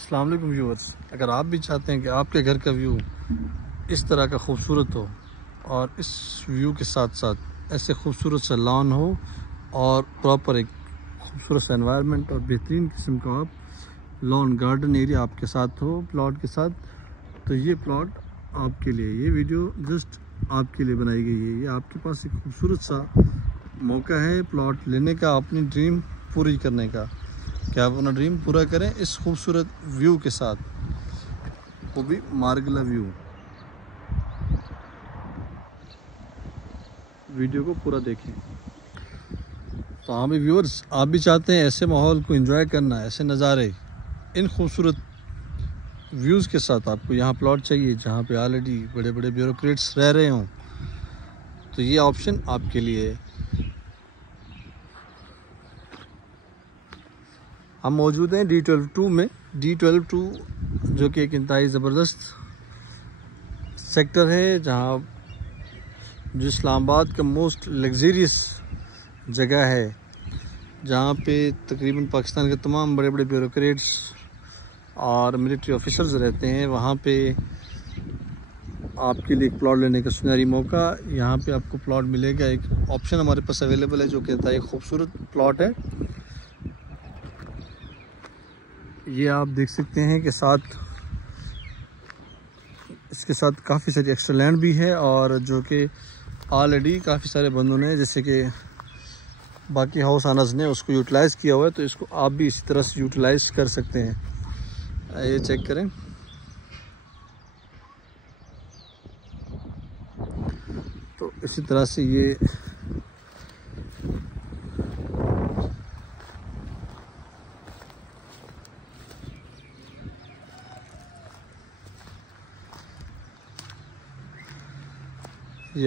अस्सलाम वालेकुम व्यूअर्स, अगर आप भी चाहते हैं कि आपके घर का व्यू इस तरह का खूबसूरत हो और इस व्यू के साथ साथ ऐसे खूबसूरत सा लॉन हो और प्रॉपर एक खूबसूरत सा एनवायरनमेंट और बेहतरीन किस्म का आप लॉन गार्डन एरिया आपके साथ हो प्लॉट के साथ, तो ये प्लॉट आपके लिए, ये वीडियो जस्ट आपके लिए बनाई गई है। ये आपके पास एक खूबसूरत सा मौका है प्लॉट लेने का, अपनी ड्रीम पूरी करने का। क्या आप अपना ड्रीम पूरा करें इस खूबसूरत व्यू के साथ, वो भी मार्गला व्यू। वीडियो को पूरा देखें। तो हाँ भी व्यूअर्स, आप भी चाहते हैं ऐसे माहौल को एंजॉय करना, ऐसे नज़ारे इन खूबसूरत व्यूज़ के साथ, आपको यहाँ प्लॉट चाहिए जहाँ पे ऑलरेडी बड़े बड़े ब्यूरोक्रेट्स रह रहे हों, तो ये ऑप्शन आपके लिए है। हम मौजूद हैं D12-2 में। D12-2 जो कि एक इंतहाई ज़बरदस्त सेक्टर है, जहाँ जो इस्लामाबाद का मोस्ट लग्जरियस जगह है, जहाँ पे तकरीबन पाकिस्तान के तमाम बड़े बड़े ब्यूरोक्रेट्स और मिलिट्री ऑफिसर्स रहते हैं। वहाँ पे आपके लिए एक प्लॉट लेने का सुनहरी मौका, यहाँ पे आपको प्लॉट मिलेगा। एक ऑप्शन हमारे पास अवेलेबल है जो कि इंतहाई खूबसूरत प्लॉट है। ये आप देख सकते हैं कि इसके साथ काफ़ी सारी एक्स्ट्रा लैंड भी है, और जो कि ऑलरेडी काफ़ी सारे बंदों ने, जैसे कि बाकी हाउस ऑनर्स ने उसको यूटिलाइज़ किया हुआ है, तो इसको आप भी इसी तरह से यूटिलाइज़ कर सकते हैं। ये चेक करें। तो इसी तरह से ये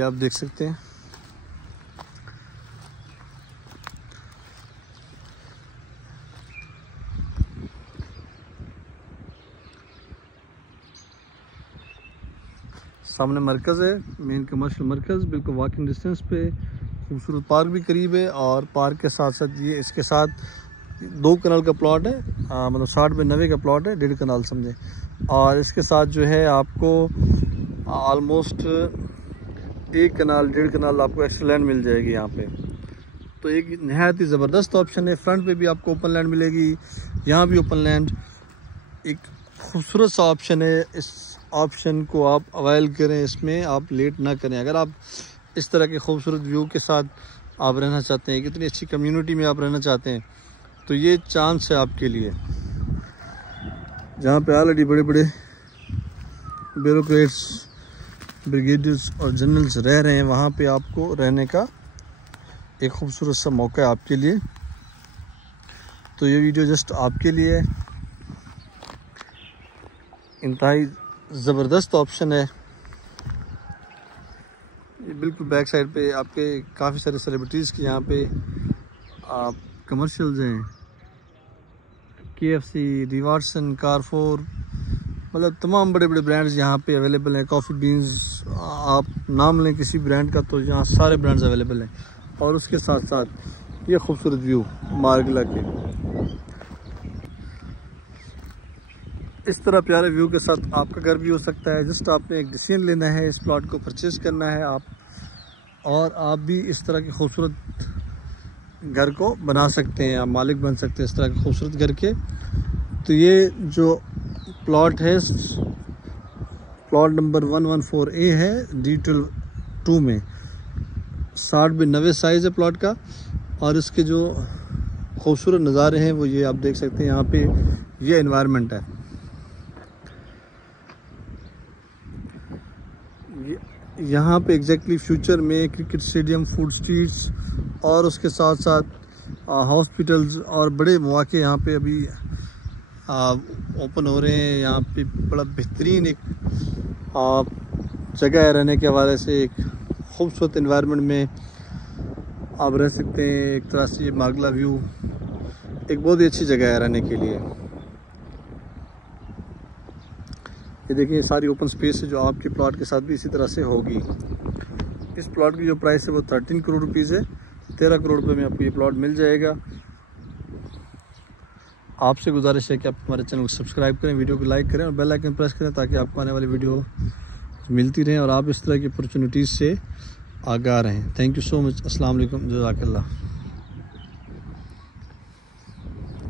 आप देख सकते हैं। सामने मरकज़ है, मेन कमर्शियल मरकज़, बिल्कुल वॉकिंग डिस्टेंस पे। खूबसूरत पार्क भी करीब है, और पार्क के साथ साथ ये इसके साथ 2 कनाल का प्लॉट है, मतलब 60 बाई 90 का प्लॉट है, 1.5 कनाल समझे। और इसके साथ जो है आपको ऑलमोस्ट 1 कनाल 1.5 कनाल आपको एक्स्ट्रा लैंड मिल जाएगी यहाँ पे। तो एक नहायत ही ज़बरदस्त ऑप्शन है। फ्रंट पे भी आपको ओपन लैंड मिलेगी, यहाँ भी ओपन लैंड। एक खूबसूरत सा ऑप्शन है, इस ऑप्शन को आप अवेल करें, इसमें आप लेट ना करें। अगर आप इस तरह के खूबसूरत व्यू के साथ आप रहना चाहते हैं, कितनी अच्छी कम्युनिटी में आप रहना चाहते हैं, तो ये चांस है आपके लिए। जहाँ पे ऑलरेडी बड़े बड़े ब्यूरोक्रेट्स, ब्रिगेडियर्स और जनरल्स रह रहे हैं, वहाँ पे आपको रहने का एक खूबसूरत सा मौका है आपके लिए। तो ये वीडियो जस्ट आपके लिए है। इंतहाई ज़बरदस्त ऑप्शन है। ये बिल्कुल बैक साइड पे आपके काफ़ी सारे सेलिब्रिटीज़ की यहाँ पे आप कमर्शियल्स हैं, KFC, रिवार्सन, कारफोर, मतलब तमाम बड़े बड़े ब्रांड्स यहाँ पे अवेलेबल हैं। कॉफ़ी बीन्स, आप नाम लें किसी ब्रांड का, तो यहाँ सारे ब्रांड्स अवेलेबल हैं। और उसके साथ साथ ये खूबसूरत व्यू मार्गला के, इस तरह प्यारे व्यू के साथ आपका घर भी हो सकता है। जस्ट आपने एक डिसीजन लेना है, इस प्लॉट को परचेज़ करना है आप, और आप भी इस तरह के खूबसूरत घर को बना सकते हैं, आप मालिक बन सकते हैं इस तरह के खूबसूरत घर के। तो ये जो प्लॉट है, प्लॉट नंबर 114A है, D12-2 में। 60 बाई 90 साइज़ है प्लॉट का, और इसके जो खूबसूरत नज़ारे हैं वो ये आप देख सकते हैं। यहाँ पे ये एनवायरनमेंट है, यहाँ पे एग्जैक्टली फ्यूचर में क्रिकेट स्टेडियम, फूड स्ट्रीट्स, और उसके साथ साथ हॉस्पिटल्स और बड़े मौके यहाँ पे अभी ओपन हो रहे हैं। यहाँ पे बड़ा बेहतरीन एक जगह है रहने के हवाले से। एक खूबसूरत एनवायरनमेंट में आप रह सकते हैं। एक तरह से ये मार्गला व्यू एक बहुत ही अच्छी जगह है रहने के लिए। ये देखिए, सारी ओपन स्पेस है जो आपके प्लॉट के साथ भी इसी तरह से होगी। इस प्लॉट की जो प्राइस है वो 13 करोड़ रुपीज़ है। 13 करोड़ रुपये में आपको ये प्लॉट मिल जाएगा। आपसे गुजारिश है कि आप हमारे चैनल को सब्सक्राइब करें, वीडियो को लाइक करें और बेल आइकन प्रेस करें ताकि आपको आने वाली वीडियो मिलती रहें और आप इस तरह की अपॉर्चुनिटीज़ से आगाह रहें। Thank you so much. अस्सलाम वालेकुम, जज़ाकल्लाह।